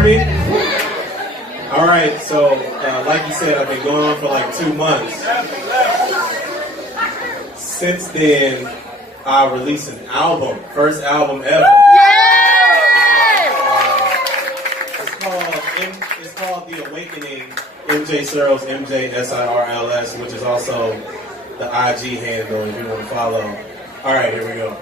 hear me? All right, so like you said, I've been going on for like 2 months. Since then, I released an album, first album ever. It's called The Awakening, MJ Searles, MJSIRLS, which is also the IG handle if you want to follow. All right, here we go.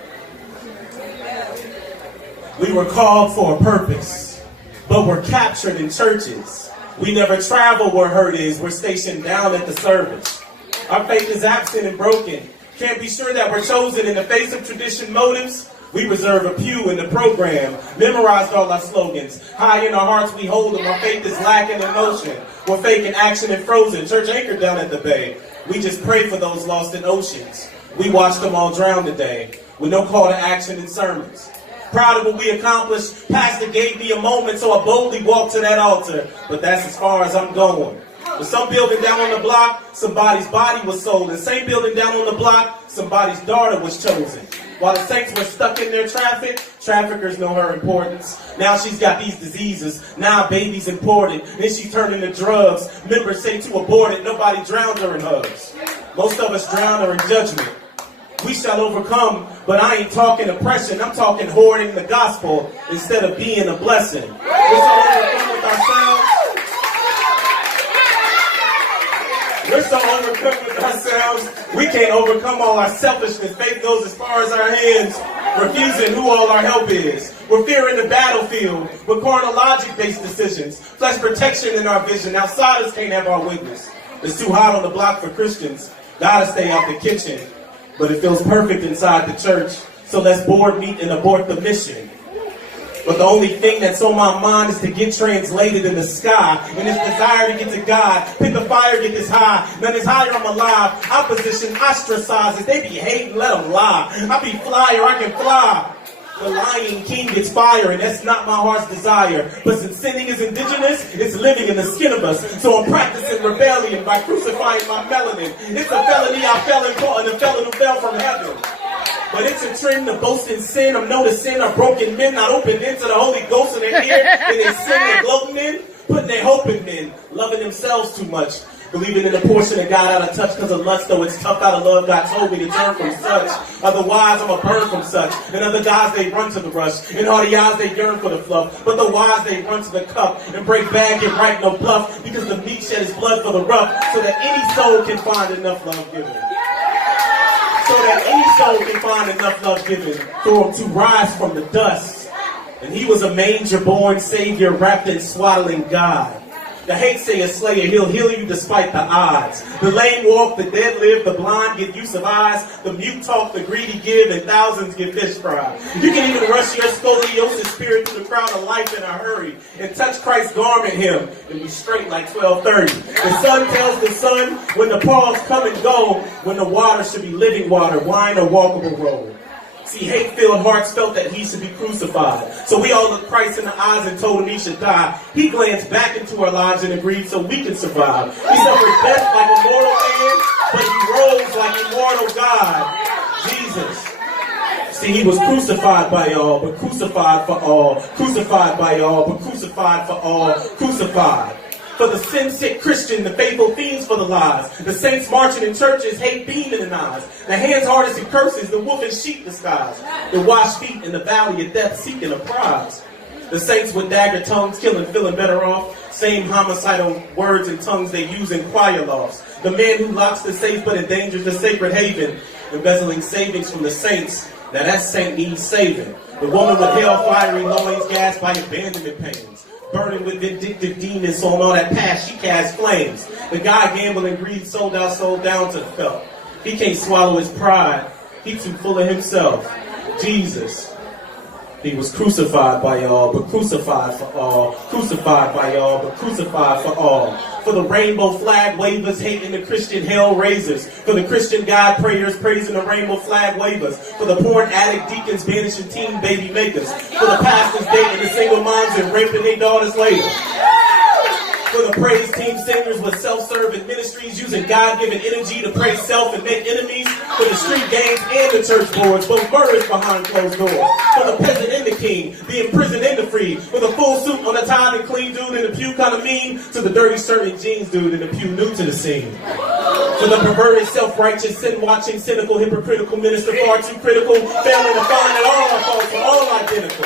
We were called for a purpose, but we're captured in churches. We never travel where hurt is. We're stationed down at the service. Our faith is absent and broken. Can't be sure that we're chosen in the face of tradition motives. We reserve a pew in the program, memorized all our slogans. High in our hearts we hold them, our faith is lacking emotion. We're faking action and frozen, church anchored down at the bay. We just pray for those lost in oceans. We watched them all drown today, with no call to action in sermons. Proud of what we accomplished, Pastor gave me a moment, so I boldly walked to that altar. But that's as far as I'm going. With some building down on the block, somebody's body was sold. And same building down on the block, somebody's daughter was chosen. While the saints were stuck in their traffic, traffickers know her importance. Now she's got these diseases. Now baby's imported. Then she turned into drugs. Members say to abort it. Nobody drowned her in hugs. Most of us drown her in judgment. We shall overcome, but I ain't talking oppression. I'm talking hoarding the gospel instead of being a blessing. We're so overcome with ourselves. We're so overcome with ourselves, we can't overcome all our selfishness. Faith goes as far as our hands, refusing who all our help is. We're fearing the battlefield with carnal logic-based decisions. Flesh protection in our vision. Outsiders can't have our witness. It's too hot on the block for Christians. Gotta stay out the kitchen. But it feels perfect inside the church. So let's board meet and abort the mission. But the only thing that's on my mind is to get translated in the sky. And this desire to get to God. Pick the fire, get this high. None is higher, I'm alive. Opposition ostracizes. They be hating, let them lie. I be flyer, I can fly. The Lion King gets fire, and that's not my heart's desire. But since sinning is indigenous, it's living in the skin of us. So I'm practicing rebellion by crucifying my melanin. It's a felony I fell in court, and a felon who fell from heaven. But it's a trend to boast in sin. I'm noticing our broken men not open into the Holy Ghost in their ear, and they sin they're gloating in, putting their hope in men, loving themselves too much. Believing in the portion of God out of touch because of lust, though it's tough out of love. God told me to turn from such. Otherwise, I'm a burn from such. And other guys, they run to the rush. And hardy eyes, they yearn for the fluff. But the wise, they run to the cup and break bag and right no bluff because the meat shed his blood for the rough so that any soul can find enough love given. So that any soul can find enough love given for him to rise from the dust. And he was a manger-born savior wrapped in swaddling God. The hate-sayer slayer, he'll heal you despite the odds. The lame walk, the dead live, the blind get use of eyes. The mute talk, the greedy give, and thousands get fish fried. You can even rush your scoliosis spirit through the crowd of life in a hurry and touch Christ's garment hem and be straight like 12:30. The sun tells the sun when the pause come and go, when the water should be living water, wine or walkable road. See, hate-filled hearts felt that he should be crucified. So we all looked Christ in the eyes and told him he should die. He glanced back into our lives and agreed so we can survive. He suffered death like a mortal man, but he rose like immortal God. Jesus. See, he was crucified by all, but crucified for all. Crucified by all, but crucified for all. Crucified. For the sin-sick Christian, the faithful fiends for the lies. The saints marching in churches, hate beaming in eyes. The hands hardest in curses, the wolf in sheep disguise. The washed feet in the valley of death seeking a prize. The saints with dagger tongues killing, feeling better off. Same homicidal words and tongues they use in choir lofts. The man who locks the safe but endangers the sacred haven. Embezzling savings from the saints. Now that saint needs saving. The woman with hell-fiery loins gasped by abandonment pains. Burning with vindictive demons, so on all that past she cast flames. The guy gambling greed sold out, sold down to the felt. He can't swallow his pride. He too full of himself. Jesus. He was crucified by all, but crucified for all. Crucified by all, but crucified for all. For the rainbow flag wavers hating the Christian hell raisers. For the Christian God prayers praising the rainbow flag wavers. For the porn addict deacons banishing teen baby makers. For the pastors dating the single moms and raping their daughters later. For the praise team singers with self-serving ministries using God-given energy to praise self and make enemies. For the street gangs and the church boards, both murders behind closed doors. For the peasant and the king, the imprisoned and the free. With a full suit on the tie and clean dude in the pew kind of mean, to the dirty shirt and jeans dude in the pew new to the scene. For the perverted, self-righteous, sin-watching, cynical, hypocritical minister, far too critical, failing to find that all our faults are all identical.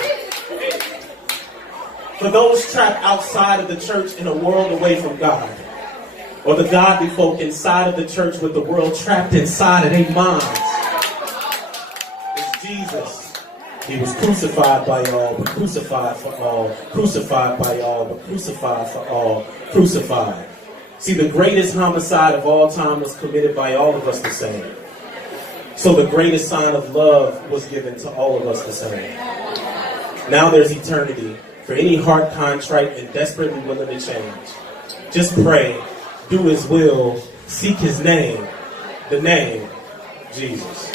For those trapped outside of the church in a world away from God. Or the godly folk inside of the church with the world trapped inside of their minds. It's Jesus. He was crucified by y'all, but crucified for all. Crucified by y'all, but crucified for all. Crucified. See, the greatest homicide of all time was committed by all of us the same. So the greatest sign of love was given to all of us the same. Now there's eternity for any heart contrite and desperately willing to change. Just pray. Do his will, seek his name, the name, Jesus.